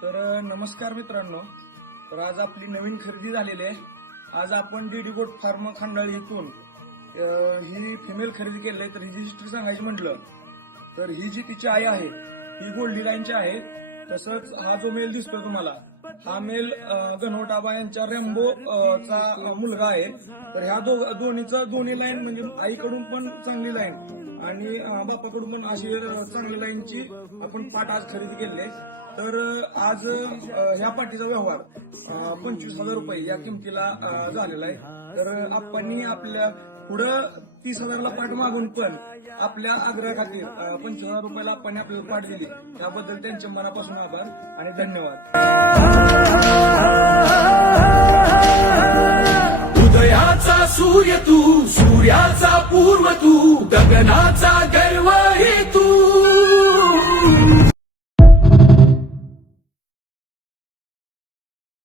तर नमस्कार मित्रांनो. तर आज आपली नवीन खरेदी झालेली आहे. आज आपण डीडी गोट फार्म खांडाळी इथून ही फिमेल खरेदी केली आहे. तर हिची हिस्ट्री सांगायची म्हटलं तर ही जी तिची आई आहे ही गोल्डी लाईनची आहे. तसंच हा जो मेल दिसतोय तुम्हाला हा मेल अ, यांच्या रेम्बो चा मुलगा आहे. तर ह्या दो दोन्हीचा दोन्ही लाईन म्हणजे आईकडून पण चांगली लाईन आणि बापाकडून पण अशी चांगली लाईनची आपण पाठ आज खरेदी केलेली तर आज ह्या पाठीचा व्यवहार पंचवीस हजार रुपये या किमतीला झालेला आहे. तर आपण आपल्या पुढं तीस हजारला पाठ मागून पण आपल्या आग्रहाखातीर पंचवीस हजार रुपयाला आपण आपल्याला पाठ दिली. त्याबद्दल त्यांचे मनापासून आभार आणि धन्यवाद. उदयाचा सूर्य तू सूर्याचा पूर्व तू गगनाचा गर्व